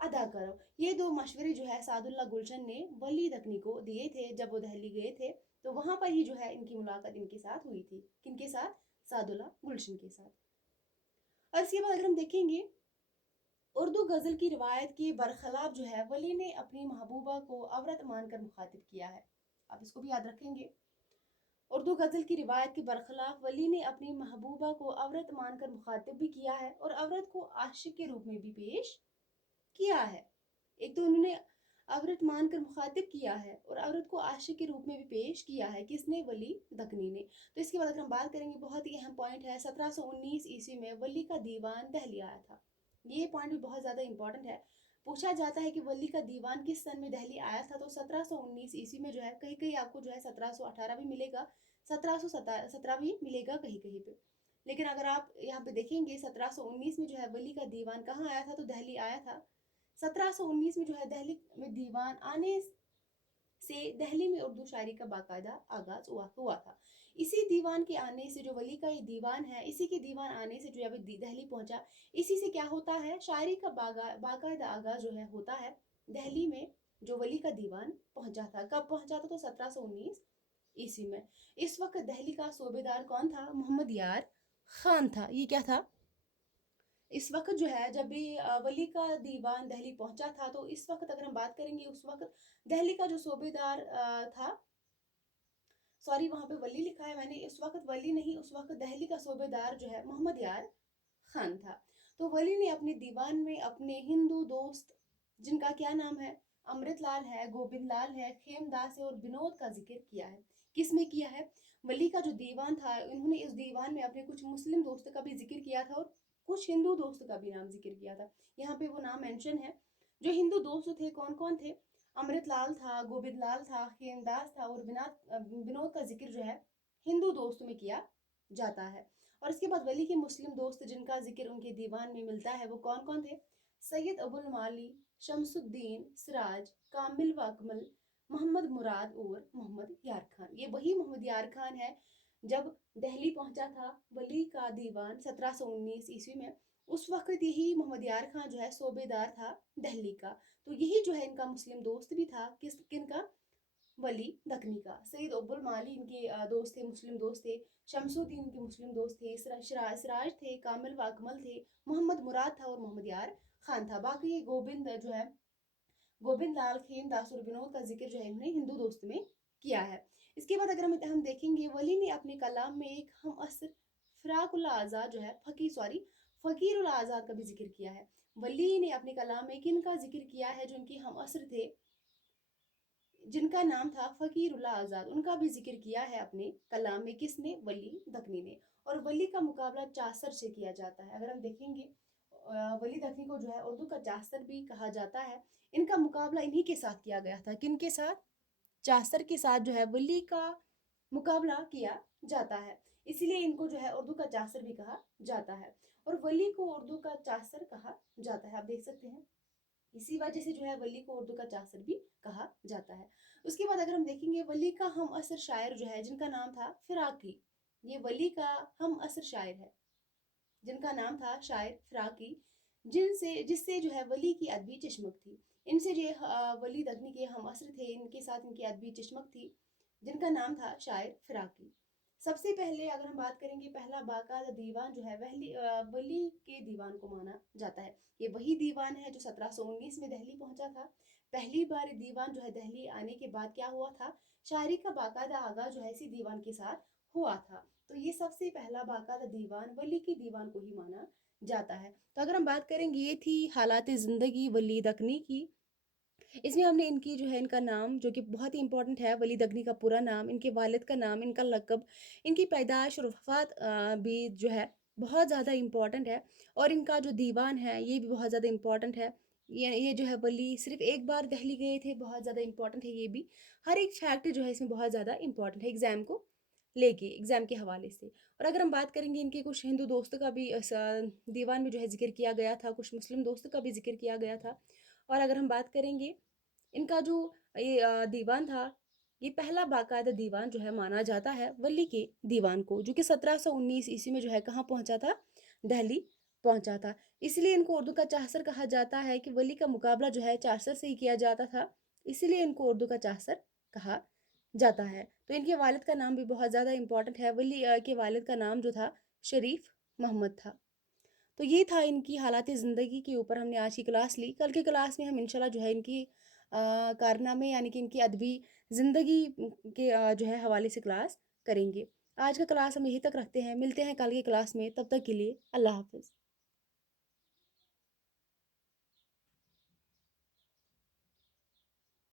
ادا کرو. یہ دو مشورے جو ہے سعد اللہ گلشن نے ولی دکنی کو دیے تھے جب وہ دہلی گئے تھے. تو وہاں پر ہی جو ہے ان کی ملاقات ان کے ساتھ ہوئی تھی. کن کے ساتھ؟ سعد اللہ گلشن کے ساتھ. اور اس کے بعد اگر ہم دیکھیں گے اردو غزل کی روایت کے برخلاف جو ہے ولی نے اپنی محبوبہ کو عورت مان کر مخاطب کیا ہے. آپ اس کو بھی یاد رکھیں گے. اردو غزل کی روایت کے برخلاف ولی نے اپنی محبوبہ کو عورت مان کر مخاطب بھی کیا ہے اور عورت کو عاشق کے روپ میں بھی پیش کیا ہے. ایک تو انہوں نے عورت مان کر مخاطب کیا ہے اور عورت کو عاشق کے روپ میں بھی پیش کیا ہے. کس نے؟ ولی دکنی نے. تو اس کے بعد اگر ہم بات کریں گے بہت ہی اہم پوائنٹ ہے 1719 عیسوی میں ولی کا دیوان دہلی آیا تھا. یہ پوائنٹ بھی بہت زیادہ امپورٹنٹ ہے. پوچھا جاتا ہے کہ ولی کا دیوان کس سن میں دہلی آیا تھا. تو 1719 عیسوی میں جو ہے کہیں کہیں آپ کو جو ہے 1718 بھی ملے گا, 1717 بھی ملے گا کہیں کہیں پہ. لیکن اگر آپ یہاں پہ دیکھیں گے 1719 میں جو ہے ولی کا دیوان کہاں آیا تھا؟ تو دہلی آیا تھا. 1719 میں جو ہے دہلی میں دیوان آنے سے دہلی میں اردو شاعری کا باقاعدہ آغاز ہوا تھا. اسی دیوان کے آنے سے جو ولی کا یہ دیوان ہے, اسی کے دیوان آنے سے جو ابھی دہلی پہنچا, اسی سے کیا ہوتا ہے شاعری کا باقاعدہ آغاز جو ہے ہوتا ہے دہلی میں. جو ولی کا دیوان پہنچا تھا, کب پہنچا تھا؟ تو 1719 عیسوی میں. اس وقت دہلی کا صوبے دار کون تھا؟ محمد یار خان تھا. یہ کیا تھا؟ اس وقت جو ہے جب بھی ولی کا دیوان دہلی پہنچا تھا, تو اس وقت اگر ہم بات کریں گے اس وقت دہلی کا جو صوبے دار تھا, سوری وہاں پہ ولی لکھا ہے میں نے, اس وقت ولی نہیں, اس وقت دہلی کا صوبے دار جو ہے محمد یار خان تھا. تو ولی نے اپنے دیوان میں اپنے ہندو دوست جن کا کیا نام ہے؟ امرت لال ہے, گوبند لال ہے, خیم داس ہے اور بنود کا ذکر کیا ہے. کس میں کیا ہے؟ ولی کا جو دیوان تھا انہوں نے اس دیوان میں اپنے کچھ مسلم دوست کا بھی ذکر کیا تھا اور کچھ ہندو دوست کا بھی نام ذکر کیا تھا. یہاں پہ وہ نام مینشن ہے. جو ہندو دوست تھے کون کون تھے؟ امرت لال تھا, گوبند لال تھا, خیم داس تھا اور بنود کا ذکر جو ہے ہندو دوست میں کیا جاتا ہے. اور اس کے بعد ولی کے مسلم دوست جن کا ذکر ان کے دیوان میں ملتا ہے وہ کون کون تھے؟ سید ابو المالی, شمس الدین, سراج, کامل و اکمل, محمد مراد اور محمد یار خان. یہ وہی محمد یار خان ہے جب دہلی پہنچا تھا ولی کا دیوان 1719 عیسوی میں, اس وقت یہی محمد یار خان جو ہے صوبے دار تھا دہلی کا. تو یہی جو ہے ان کا مسلم دوست بھی تھا. کن کا؟ ولی دکنی کا. سید ابو المالی ان کے دوست تھے, مسلم دوست تھے. شمس الدین ان کے مسلم دوست تھے. سراج تھے, کامل و اکمل تھے, محمد مراد تھا اور محمد یار خان تھا. باقی یہ گوبند جو ہے گوبند لال, خیم داس اور بنود کا ذکر جو ہے انہوں نے ہندو دوست میں کیا ہے. اس کے بعد اگر ہم دیکھیں گے ولی نے اپنے کلام میں ایک ہم عصر فراق اللہ آزاد جو ہے فقیر اللہ آزاد کا بھی ذکر کیا ہے. ولی نے اپنے کلام میں کن کا ذکر کیا ہے جو ان کے ہم عصر تھے جن کا نام تھا فقیر اللہ آزاد, ان کا بھی ذکر کیا ہے اپنے کلام میں. کس نے؟ ولی دکنی نے. اور ولی کا مقابلہ چاثر سے کیا جاتا ہے. اگر ہم دیکھیں گے ولی دکنی کو جو ہے اردو کا چاثر بھی کہا جاتا ہے. ان کا مقابلہ انہی کے ساتھ کیا گیا تھا. کن کے ساتھ؟ چاثر کے ساتھ جو ہے ولی کا مقابلہ کیا جاتا ہے. اسی لیے ان کو جو ہے اردو کا چاثر بھی کہا جاتا ہے اور ولی کو اردو کا چاثر کہا جاتا ہے. آپ دیکھ سکتے ہیں اسی وجہ سے جو ہے ولی کو اردو کا چاثر بھی کہا جاتا ہے. اس کے بعد اگر ہم دیکھیں گے ولی کا ہم عصر شاعر جو ہے جن کا نام تھا فراقی, یہ ولی کا ہم عصر شاعر ہے جن کا نام تھا شاعر فراقی, جس سے جو ہے ولی کی ادبی چشمک تھی. ان سے جو ولی دکنی کے ہم عصر تھے, ان کے ساتھ ان کی ادبی چشمک تھی جن کا نام تھا شاعر فراقی. سب سے پہلے اگر ہم بات کریں گے پہلا باقاعدہ دیوان جو ہے ولی کے دیوان کو مانا جاتا ہے. یہ وہی دیوان ہے جو 1719 میں دہلی پہنچا تھا. پہلی بار دیوان جو ہے دہلی آنے کے بعد کیا ہوا تھا, شاعری کا باقاعدہ آغاز جو ہے اسی دیوان کے ساتھ ہوا تھا. تو یہ سب سے پہلا باقاعدہ دیوان ولی کے دیوان کو ہی مانا جاتا ہے. تو اگر ہم بات کریں گے یہ تھی حالات زندگی ولی دکنی کی. اس میں ہم نے ان کی جو ہے ان کا نام جو کہ بہت ہی امپورٹنٹ ہے, ولی دکنی کا پورا نام, ان کے والد کا نام, ان کا لقب, ان کی پیدائش اور وفات بھی جو ہے بہت زیادہ امپورٹنٹ ہے. اور ان کا جو دیوان ہے یہ بھی بہت زیادہ امپورٹنٹ ہے. یہ جو ہے ولی صرف ایک بار دہلی گئے تھے, بہت زیادہ امپورٹنٹ ہے. یہ بھی ہر ایک فیکٹ جو ہے اس میں بہت زیادہ امپورٹنٹ ہے ایگزام کو لے کے, ایگزام کے حوالے سے. اور اگر ہم بات کریں گے ان کے کچھ ہندو دوست کا بھی دیوان میں جو ہے ذکر کیا گیا تھا, کچھ مسلم دوست کا بھی ذکر کیا گیا تھا. اور اگر ہم بات کریں گے ان کا جو یہ دیوان تھا, یہ پہلا باقاعدہ دیوان جو ہے مانا جاتا ہے ولی کے دیوان کو, جو کہ 1719 عیسوی میں جو ہے کہاں پہنچا تھا, دہلی پہنچا تھا، اسی لیے ان کو اردو کا چاہسر کہا جاتا ہے کہ ولی کا مقابلہ جو ہے چارسر سے ہی کیا جاتا تھا، اسی لیے ان کو اردو کا چاہسر کہا جاتا ہے۔ تو ان کے والد کا نام بھی بہت زیادہ امپورٹنٹ ہے، ولی کے والد کا نام جو تھا شریف محمد تھا۔ تو یہ تھا ان کی حالات زندگی کے اوپر ہم نے آج کی کلاس لی۔ کل کی کلاس میں ہم انشاءاللہ جو ہے ان کی کارنامے یعنی کہ ان کی ادبی زندگی کے جو ہے حوالے سے کلاس کریں گے۔ آج کا کلاس ہم یہیں تک رکھتے ہیں، ملتے ہیں کل کی کلاس میں، تب تک کے لیے اللہ حافظ۔